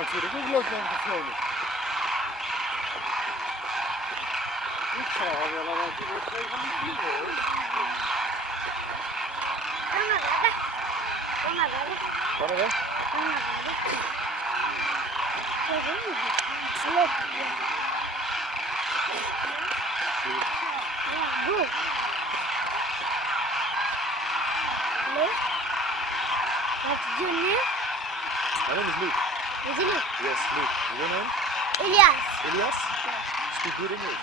natuurlijk. Hoe leuk om te filmen. Ik zou al wel een twee van die vliegen hoor. Kom maar weg. Kom maar weg. Ga er weg. Kom maar weg. Ik weet niet. Hallo. Ja, doe. Hallo. Wat doe je nu? My name is Luke. Wat doe je? Yes, Luke. Your name? Elias. Elias? Speak good English.